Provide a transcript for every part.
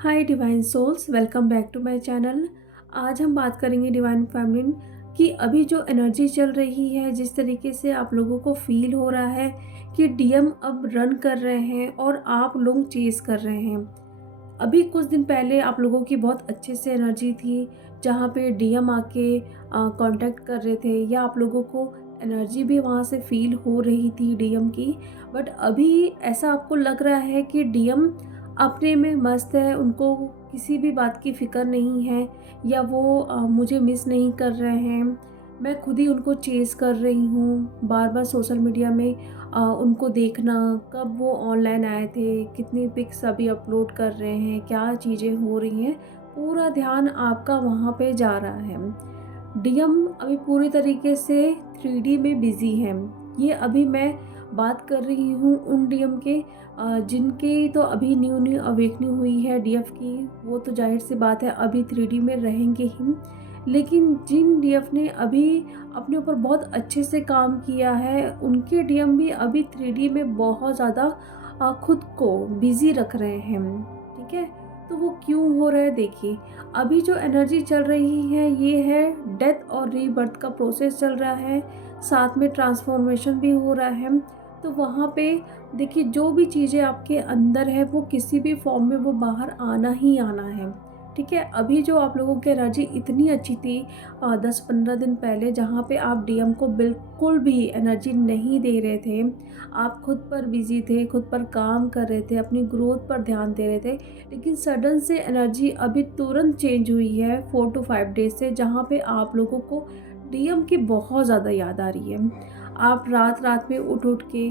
Hi divine souls, welcome back to my channel. आज हम बात करेंगे डिवाइन फेमिनिन की अभी जो एनर्जी चल रही है, जिस तरीके से आप लोगों को फील हो रहा है कि डीएम अब रन कर रहे हैं और आप लोग चेस कर रहे हैं। अभी कुछ दिन पहले आप लोगों की बहुत अच्छे से एनर्जी थी, जहाँ पे डीएम आके कांटेक्ट कर रहे थे या आप लोगों को एनर्जी भी वहाँ से फील हो रही थी डीएम की। बट अभी ऐसा आपको लग रहा है कि डीएम अपने में मस्त है, उनको किसी भी बात की फ़िक्र नहीं है या वो मुझे मिस नहीं कर रहे हैं। मैं खुद ही उनको चेज़ कर रही हूँ, बार-बार सोशल मीडिया में उनको देखना, कब वो ऑनलाइन आए थे, कितनी पिक्स अभी अपलोड कर रहे हैं, क्या चीज़ें हो रही हैं, पूरा ध्यान आपका वहाँ पे जा रहा है। डीएम अभी पूरी तरीके से 3D में बिज़ी हैं। ये अभी मैं बात कर रही हूँ उन डीएम के जिनकी तो अभी न्यू अवेकनिंग हुई है डीएफ की, वो तो ज़ाहिर-सी बात है अभी 3D में रहेंगे ही। लेकिन जिन डीएफ ने अभी अपने ऊपर बहुत अच्छे से काम किया है, उनके डीएम भी अभी 3D में बहुत ज़्यादा खुद को बिज़ी रख रहे हैं, ठीक है? तो वो क्यों हो रहा है देखिए, अभी जो एनर्जी चल रही है ये है डेथ और रीबर्थ का प्रोसेस चल रहा है, साथ में ट्रांसफॉर्मेशन भी हो रहा है। तो वहाँ पे देखिए, जो भी चीज़ें आपके अंदर है वो किसी भी फॉर्म में वो बाहर आना ही आना है, ठीक है? अभी जो आप लोगों की एनर्जी इतनी अच्छी थी 10-15 दिन पहले, जहाँ पे आप डीएम को बिल्कुल भी एनर्जी नहीं दे रहे थे, आप खुद पर बिज़ी थे, खुद पर काम कर रहे थे, अपनी ग्रोथ पर ध्यान दे रहे थे। लेकिन सडन से एनर्जी अभी तुरंत चेंज हुई है 4 टू 5 डेज़ से, जहाँ पे आप लोगों को डीएम की बहुत ज़्यादा याद आ रही है। आप रात-रात में उठ-उठ के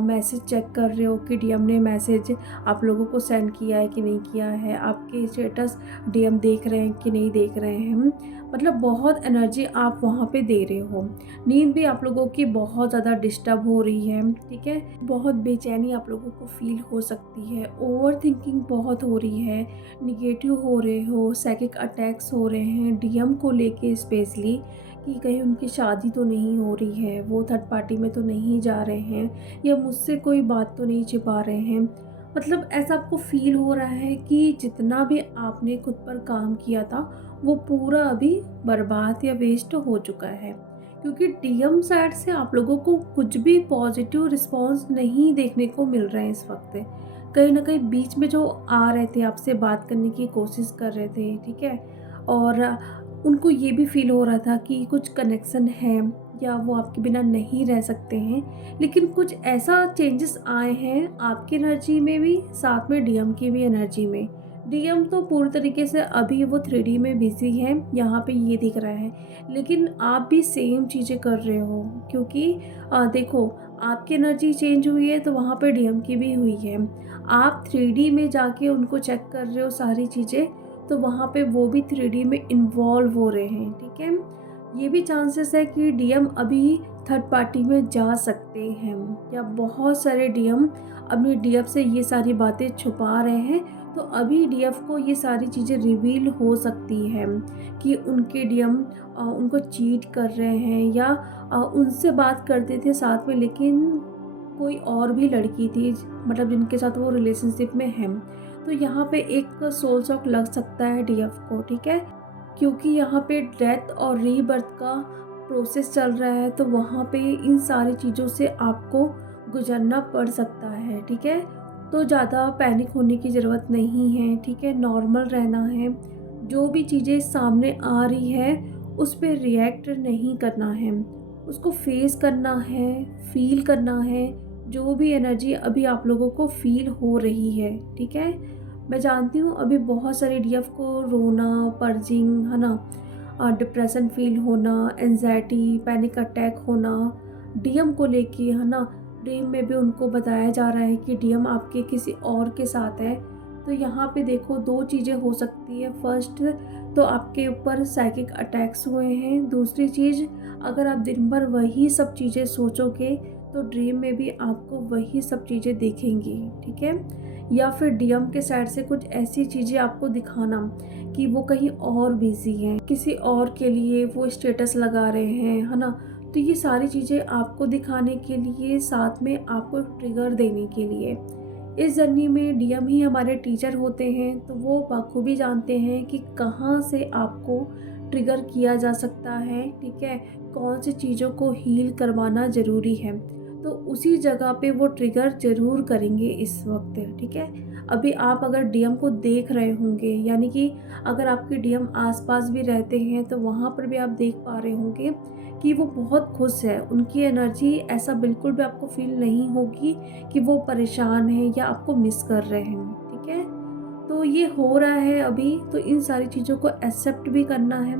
मैसेज चेक कर रहे हो कि डीएम ने मैसेज आप लोगों को सेंड किया है कि नहीं किया है, आपके स्टेटस डीएम देख रहे हैं कि नहीं देख रहे हैं। मतलब बहुत एनर्जी आप वहाँ पे दे रहे हो। नींद भी आप लोगों की बहुत ज़्यादा डिस्टर्ब हो रही है, ठीक है? बहुत बेचैनी आप लोगों को फ़ील हो सकती है, ओवरथिंकिंग बहुत हो रही है, नेगेटिव हो रहे हो, साइकिक अटैक्स हो रहे हैं डीएम को लेके स्पेशली, कि कहीं उनकी शादी तो नहीं हो रही है, वो थर्ड पार्टी में तो नहीं जा रहे हैं या मुझसे कोई बात तो नहीं छिपा रहे हैं। मतलब ऐसा आपको फ़ील हो रहा है कि जितना भी आपने खुद पर काम किया था, वो पूरा अभी बर्बाद या वेस्ट हो चुका है। क्योंकि डीएम साइड से आप लोगों को कुछ भी पॉजिटिव रिस्पॉन्स नहीं देखने को मिल रहा है इस वक्त। कहीं ना कहीं बीच में जो आ रहे थे, आपसे बात करने की कोशिश कर रहे थे, ठीक है, और उनको ये भी फील हो रहा था कि कुछ कनेक्शन है या वो आपके बिना नहीं रह सकते हैं। लेकिन कुछ ऐसा चेंजेस आए हैं आपकी एनर्जी में भी, साथ में डीएम की भी एनर्जी में। डीएम तो पूरी तरीके से अभी वो 3D में बिज़ी है, यहाँ पे ये दिख रहा है। लेकिन आप भी सेम चीज़ें कर रहे हो, क्योंकि देखो, आपकी एनर्जी चेंज हुई है तो वहाँ पे डीएम की भी हुई है। आप 3D में जाके उनको चेक कर रहे हो सारी चीज़ें, तो वहाँ पे वो भी 3D में इन्वॉल्व हो रहे हैं, ठीक है? ये भी चांसेस है कि डीएम अभी थर्ड पार्टी में जा सकते हैं, या बहुत सारे डीएम अपनी डीएफ से ये सारी बातें छुपा रहे हैं। तो अभी डीएफ को ये सारी चीज़ें रिवील हो सकती हैं कि उनके डीएम उनको चीट कर रहे हैं या उनसे बात करते थे साथ में, लेकिन कोई और भी लड़की थी, मतलब जिनके साथ वो रिलेशनशिप में हैं। तो यहाँ पे एक सोल शॉक लग सकता है डीएफ को, ठीक है? क्योंकि यहाँ पे डेथ और रीबर्थ का प्रोसेस चल रहा है, तो वहाँ पे इन सारी चीज़ों से आपको गुजरना पड़ सकता है, ठीक है? तो ज़्यादा पैनिक होने की ज़रूरत नहीं है, ठीक है? नॉर्मल रहना है। जो भी चीज़ें सामने आ रही है, उस पे रिएक्ट नहीं करना है, उसको फेस करना है, फील करना है। जो भी एनर्जी अभी आप लोगों को फील हो रही है, ठीक है? मैं जानती हूँ अभी बहुत सारे डीएफ को रोना, पर्जिंग, है ना, डिप्रेशन फील होना, एंजाइटी, पैनिक अटैक होना डीएम को लेके, है ना। ड्रीम में भी उनको बताया जा रहा है कि डीएम आपके किसी और के साथ है। तो यहाँ पे देखो, दो चीज़ें हो सकती है। फर्स्ट तो आपके ऊपर साइकिक अटैक्स हुए हैं। दूसरी चीज़, अगर आप दिन भर वही सब चीज़ें सोचोगे तो ड्रीम में भी आपको वही सब चीज़ें दिखेंगी, ठीक है? या फिर डीएम के साइड से कुछ ऐसी चीज़ें आपको दिखाना कि वो कहीं और बिज़ी हैं, किसी और के लिए वो स्टेटस लगा रहे हैं, है ना। तो ये सारी चीज़ें आपको दिखाने के लिए, साथ में आपको ट्रिगर देने के लिए इस जर्नी में डीएम ही हमारे टीचर होते हैं, तो वो बखूबी जानते हैं कि कहाँ से आपको ट्रिगर किया जा सकता है, ठीक है? कौन सी चीज़ों को हील करवाना ज़रूरी है। तो उसी जगह पे वो ट्रिगर ज़रूर करेंगे इस वक़्त, ठीक है? अभी आप अगर डीएम को देख रहे होंगे, यानी कि अगर आपके डीएम आस-पास भी रहते हैं, तो वहाँ पर भी आप देख पा रहे होंगे कि वो बहुत खुश है। उनकी एनर्जी ऐसा बिल्कुल भी आपको फ़ील नहीं होगी कि वो परेशान हैं या आपको मिस कर रहे हैं, ठीक है? तो ये हो रहा है अभी, तो इन सारी चीज़ों को एक्सेप्ट भी करना है,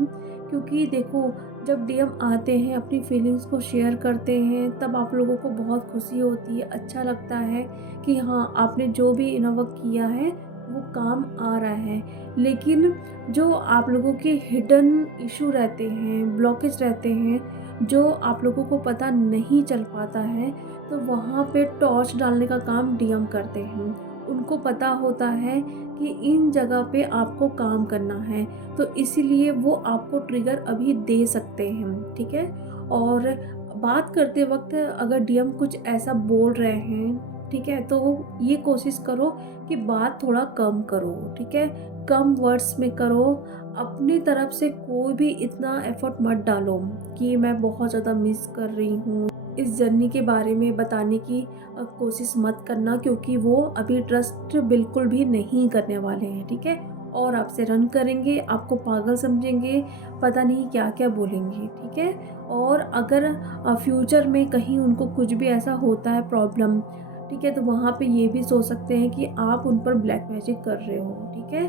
क्योंकि देखो जब डीएम आते हैं, अपनी फीलिंग्स को शेयर करते हैं, तब आप लोगों को बहुत खुशी होती है, अच्छा लगता है कि हाँ, आपने जो भी इनर वर्क किया है वो काम आ रहा है। लेकिन जो आप लोगों के हिडन इशू रहते हैं, ब्लॉकेज रहते हैं, जो आप लोगों को पता नहीं चल पाता है, तो वहाँ पे टॉर्च डालने का काम डीएम करते हैं। उनको पता होता है कि इन जगह पे आपको काम करना है, तो इसीलिए वो आपको ट्रिगर अभी दे सकते हैं, ठीक है? और बात करते वक़्त अगर डीएम कुछ ऐसा बोल रहे हैं, ठीक है? तो ये कोशिश करो कि बात थोड़ा कम करो, ठीक है? कम वर्ड्स में करो, अपनी तरफ से कोई भी इतना एफ़र्ट मत डालो कि मैं बहुत ज़्यादा मिस कर रही हूँ। इस जर्नी के बारे में बताने की कोशिश मत करना, क्योंकि वो अभी ट्रस्ट बिल्कुल भी नहीं करने वाले हैं, ठीक है? और आपसे रन करेंगे, आपको पागल समझेंगे, पता नहीं क्या-क्या बोलेंगे, ठीक है? और अगर फ्यूचर में कहीं उनको कुछ भी ऐसा होता है प्रॉब्लम, ठीक है? तो वहाँ पे ये भी सोच सकते हैं कि आप उन पर ब्लैक मैजिक कर रहे हो, ठीक है?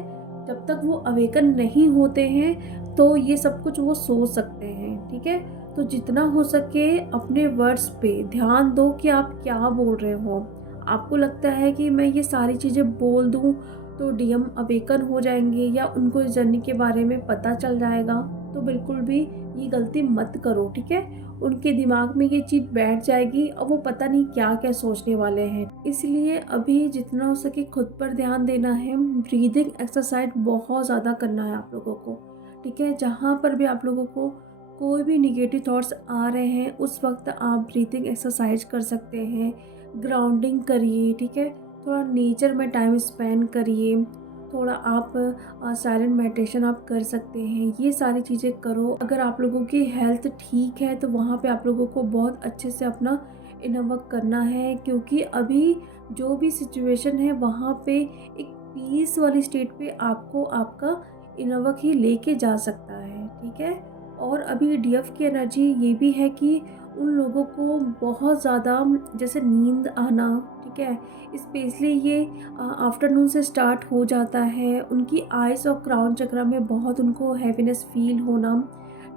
जब तक वो अवेकन नहीं होते हैं, तो ये सब कुछ वो सोच सकते हैं, ठीक है? तो जितना हो सके अपने वर्ड्स पे ध्यान दो कि आप क्या बोल रहे हो। आपको लगता है कि मैं ये सारी चीज़ें बोल दूँ तो डीएम अवेकन हो जाएँगे या उनको इस जर्नी के बारे में पता चल जाएगा, तो बिल्कुल भी ये गलती मत करो, ठीक है? उनके दिमाग में ये चीज़ बैठ जाएगी और वो पता नहीं क्या-क्या सोचने वाले हैं। इसलिए अभी जितना हो सके खुद पर ध्यान देना है, ब्रीदिंग एक्सरसाइज बहुत ज़्यादा करना है आप लोगों को, ठीक है? जहाँ पर भी आप लोगों को कोई भी नेगेटिव थॉट्स आ रहे हैं, उस वक्त आप ब्रीथिंग एक्सरसाइज कर सकते हैं, ग्राउंडिंग करिए, ठीक है? थोड़ा नेचर में टाइम स्पेंड करिए, थोड़ा आप साइलेंट मेडिटेशन आप कर सकते हैं। ये सारी चीज़ें करो। अगर आप लोगों की हेल्थ ठीक है, तो वहाँ पे आप लोगों को बहुत अच्छे से अपना इनर वर्क करना है, क्योंकि अभी जो भी सिचुएशन है वहाँ पे एक पीस वाली स्टेट पे आपको आपका इनर वर्क ही लेके जा सकता है, ठीक है? और अभी डीएफ की एनर्जी ये भी है कि उन लोगों को बहुत ज़्यादा जैसे नींद आना, ठीक है? स्पेशली ये आफ्टरनून से स्टार्ट हो जाता है। उनकी आइज़ और क्राउन चक्र में बहुत उनको हैवीनेस फ़ील होना,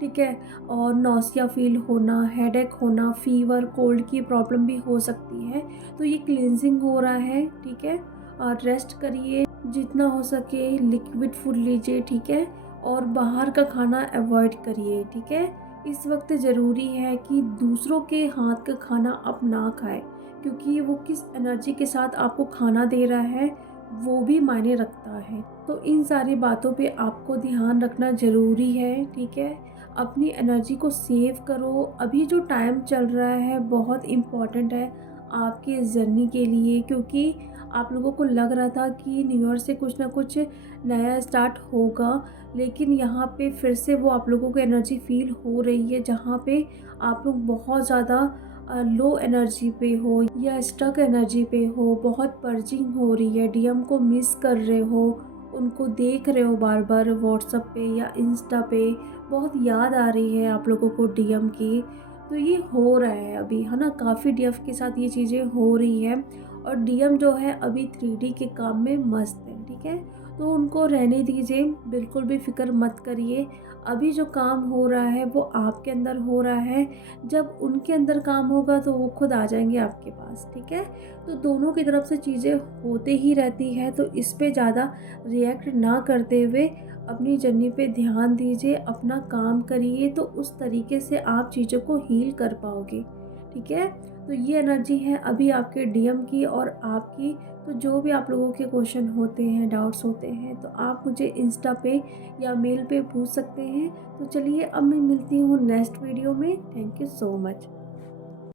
ठीक है? और नौसिया फ़ील होना, हेडेक होना, फ़ीवर, कोल्ड की प्रॉब्लम भी हो सकती है। तो ये क्लींजिंग हो रहा है, ठीक है? और रेस्ट करिए, जितना हो सके लिक्विड फूड लीजिए, ठीक है? और बाहर का खाना अवॉइड करिए, ठीक है? इस वक्त ज़रूरी है कि दूसरों के हाथ का खाना आप ना खाएं, क्योंकि वो किस एनर्जी के साथ आपको खाना दे रहा है वो भी मायने रखता है। तो इन सारी बातों पे आपको ध्यान रखना ज़रूरी है, ठीक है? अपनी एनर्जी को सेव करो। अभी जो टाइम चल रहा है बहुत इम्पॉर्टेंट है आपकी इस जर्नी के लिए, क्योंकि आप लोगों को लग रहा था कि न्यू ईयर से कुछ ना कुछ नया स्टार्ट होगा, लेकिन यहाँ पे फिर से वो आप लोगों को एनर्जी फ़ील हो रही है, जहाँ पे आप लोग बहुत ज़्यादा लो एनर्जी पे हो या स्टक एनर्जी पे हो, बहुत पर्जिंग हो रही है, डीएम को मिस कर रहे हो, उनको देख रहे हो बार-बार व्हाट्सएप पे या इंस्टा पे, बहुत याद आ रही है आप लोगों को डीएम की। तो ये हो रहा है अभी, है ना? काफ़ी डीएफ के साथ ये चीज़ें हो रही हैं और डीएम जो है अभी 3D के काम में मस्त है, ठीक है? तो उनको रहने दीजिए, बिल्कुल भी फ़िक्र मत करिए। अभी जो काम हो रहा है वो आपके अंदर हो रहा है, जब उनके अंदर काम होगा तो वो खुद आ जाएँगे आपके पास, ठीक है? तो दोनों की तरफ से चीज़ें होते ही रहती हैं, तो इस पे ज़्यादा रिएक्ट ना करते हुए अपनी जर्नी पे ध्यान दीजिए, अपना काम करिए, तो उस तरीके से आप चीज़ों को हील कर पाओगे, ठीक है? तो ये एनर्जी है अभी आपके डीएम की और आपकी। तो जो भी आप लोगों के क्वेश्चन होते हैं, डाउट्स होते हैं, तो आप मुझे इंस्टा पे या मेल पे पूछ सकते हैं। तो चलिए अब मैं मिलती हूँ नेक्स्ट वीडियो में। Thank you so much.